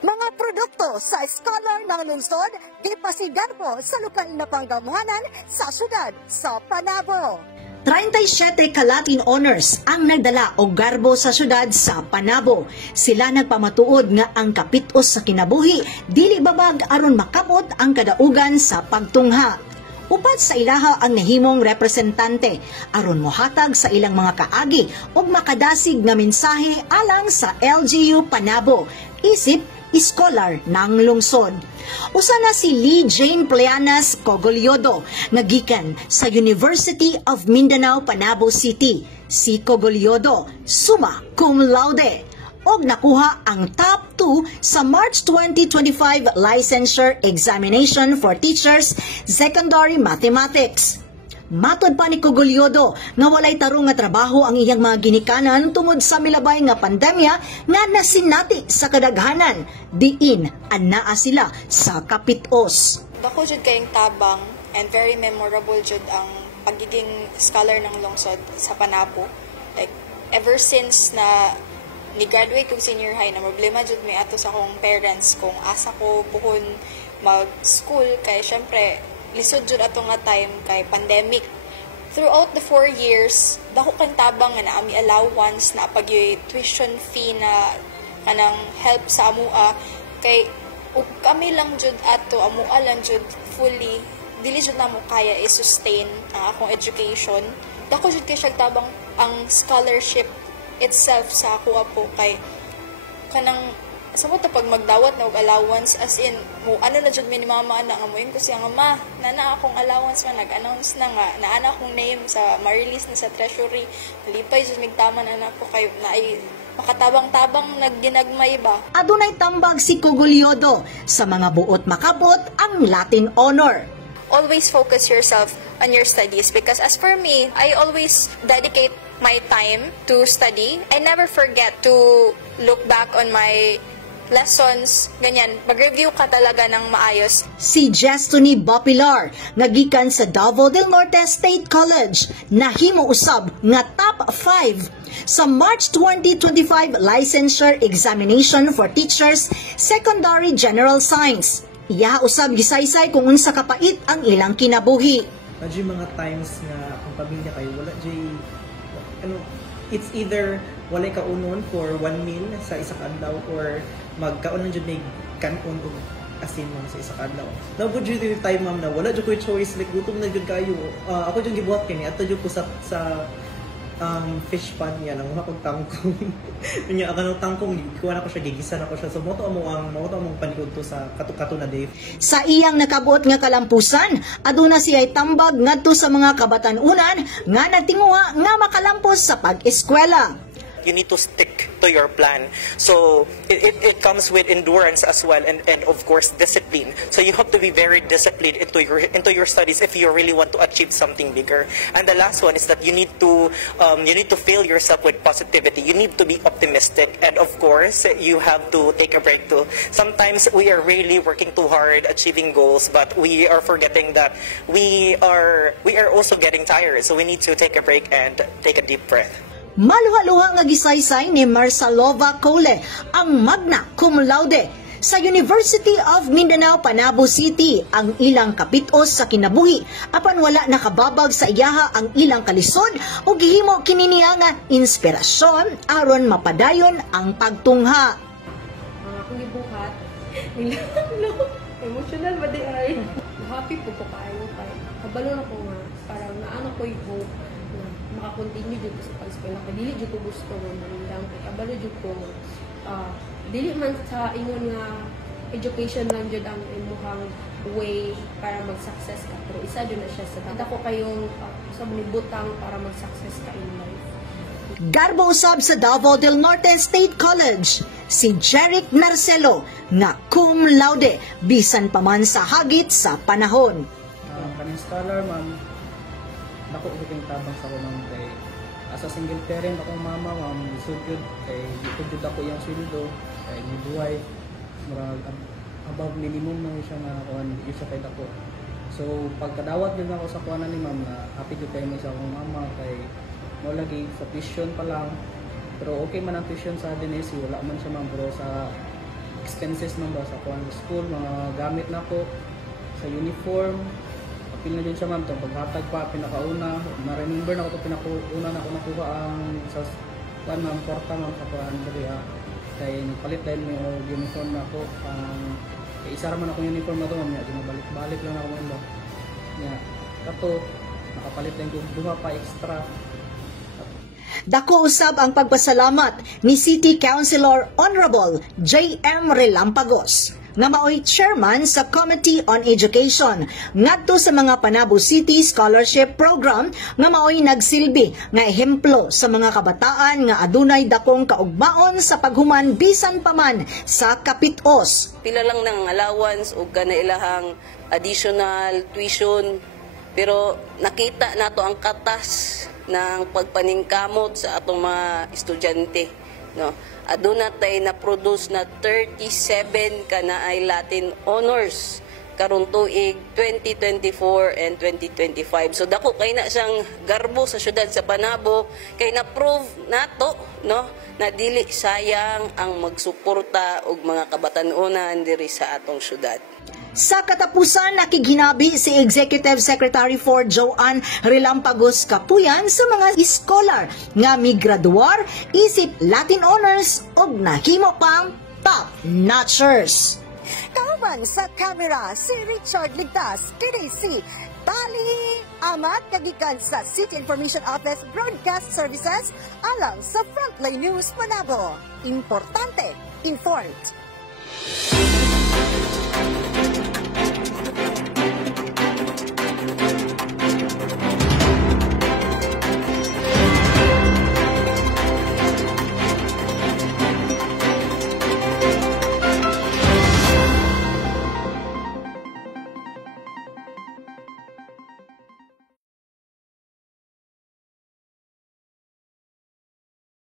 Mga produkto sa scholar ng lungsod, gipasigan po sa lokal na panggamuhanan sa syudad sa Panabo. 37 ka Latin honors ang nagdala og garbo sa syudad sa Panabo. Sila nagpamatuod nga ang kapitos sa kinabuhi dili babag aron makabot ang kadaugan sa pagtungha. Upat sa ilaha ang nahimong representante aron mohatag sa ilang mga kaagi ug makadasig nga mensahe alang sa LGU Panabo isip scholar ng lungsod. Usa na si Lee Jane Pleanas Cogoliodo nga gikan sa University of Mindanao Panabo City. Si Cogoliodo summa cum laude og nakuha ang top 2 sa March 2025 licensure examination for teachers secondary mathematics. Matod pa ni Cogoliodo nga walay tarong nga trabaho ang iyang mga ginikanan tungod sa milabay nga pandemya nga nasinati sa kadaghanan diin anaa sila sa kapitos. Dako jud kayong tabang and very memorable jud ang pagiging scholar ng lungsod sa Panabo. Like ever since na ni-graduate kong senior high na problema jud may ato sa akong parents kung asa ko buhon mag-school kay syempre lisod jud ato nga time kay pandemic. Throughout the 4 years, dako kang tabang nga naami allowance na pag tuition fee na kanang help sa amua kay ug kami lang jud ato amua lang jud fully dili jud namo kaya i-sustain ang akong education. Dako jud kay siya tabang ang scholarship itself sa ako po kay kanang sa mo pag magdawat na og allowance as in mo ano na jud mi ni mama ana nga mo yun kasi nga ma nana akong allowance nga nag-announce na nga naana akong name sa ma-release na sa treasury lipay jud migtaman anak ko kay naay makatabang-tabang nagginagmay ba. Adunay tambag si Cogoliodo sa mga buot makabot ang Latin honor. Always focus yourself on your studies because as for me, I always dedicate my time to study. I never forget to look back on my lessons, ganyan. Mag-review ka talaga ng maayos. Si Jestony Bapilar, nagikan sa Davao del Norte State College, nahimo usab nga top 5 sa March 2025 licensure examination for teachers secondary general science. Iya usab gisaysay kung unsa kapait ang ilang kinabuhi. Medyo mga times na ang pamilya kayo wala jay it's either walay kaunon for 1 meal sa isa ka adlaw or magkaon lang jud may kanon og asin man sa isa ka adlaw. Now good jud yung time ma'am na wala jud ko choice like gutom na jud kayo. Ako jud gibuhat kini ato jud ko sa fish pan niya lang ako tangkong. Nya ako tangkong kuha na ko siya gigisan ako siya. So moto among panikod to sa kato na Dave. Sa iyang nakabot nga kalampusan, aduna siya'y tambag ngadto sa mga kabatan-unan nga nagtinguha nga makalampos sa pag-eskwela. You need to stick to your plan. So it comes with endurance as well and of course discipline. So you have to be very disciplined into your studies if you really want to achieve something bigger. And the last one is that you need to fill yourself with positivity. You need to be optimistic and of course you have to take a break too. Sometimes we are really working too hard achieving goals but we are forgetting that we are also getting tired. So we need to take a break and take a deep breath. Maluha-luha nga gisaysay ni Marsalova Cole ang magna cum laude sa University of Mindanao Panabo City ang ilang kapitos sa kinabuhi apan wala nakababag sa iyaha ang ilang kalisod o gihimo kini niya nga inspirasyon aron mapadayon ang pagtungha. Akong gibuhat emotional ba di ay happy po kaayo kay kabalo na ko nga parang naano ko hope maka-continue dito sa pag-eskwela kay dili jud ko gusto mo lang kay kabalo jud ko dili man sa ingon nga education lang jud ang imong way para mag-success ka pero isa jud na siya sa dako kayong sa butang para mag-success ka in life. Garbo usab sa Davao del Norte State College si Jeric Narcelo nga cum laude bisan pa man sa hagit sa panahon. Kaning scholar ma'am dako yung tabang sa kunang kay as a single parent akong mama sugod kay dito jud ako yung sweldo kay midwife murag above minimum na siya na kuan di siya kay dako. So pagkadawat din ako sa kuanan ni ma'am na happy jud kay sa akong mama kay mo lagi sa tuition pa lang pero okay man ang tuition sa Denesi wala man siya ma'am bro sa expenses man ba sa kuan sa school, mga gamit na ko sa uniform. Apil na din siya ma'am, itong paghatag pa, pinakauna. Na-remember na ko ito, pinakauna na ako nakuha ang sa kuan ma'am, porta ma'am sa kuan dali kaya nagpalit dahil may uniform na ako. Isa raman ako uniform na ito ma'am, balik lang ako ma'am ba. Kato, nakapalit lang yung duha pa extra. Dako usab ang pagpasalamat ni City Councilor Honorable J.M. Relampagos nga maoy chairman sa Committee on Education ngadto sa mga Panabo City Scholarship Program nga maoy nagsilbi nga ehemplo sa mga kabataan nga adunay dakong kaugmaon sa paghuman bisan pa man sa kapitos. Pila lang ng allowance o kanilahang additional tuition, pero nakita nato ang katas ng pagpaningkamot sa atong mga estudyante, no? Aduna tay na produce na 37 kana ay Latin honors karon tuig 2024 and 2025. So dako kay na siyang garbo sa syudad sa Panabo, kay na prove nato, no, na dili sayang ang magsuporta og mga kabatan-onan diri sa atong syudad. Sa katapusan, nakiginabi si Executive Secretary for Joanne Relampagos Kapuyan sa mga scholar nga migraduar isip Latin honors og nahimo pang top-notchers. Kauban sa kamera si Richard Ligtas, KDC, Bali Amat, kagikan sa City Information Office Broadcast Services, alang sa Frontline News Panabo. Importante, informed.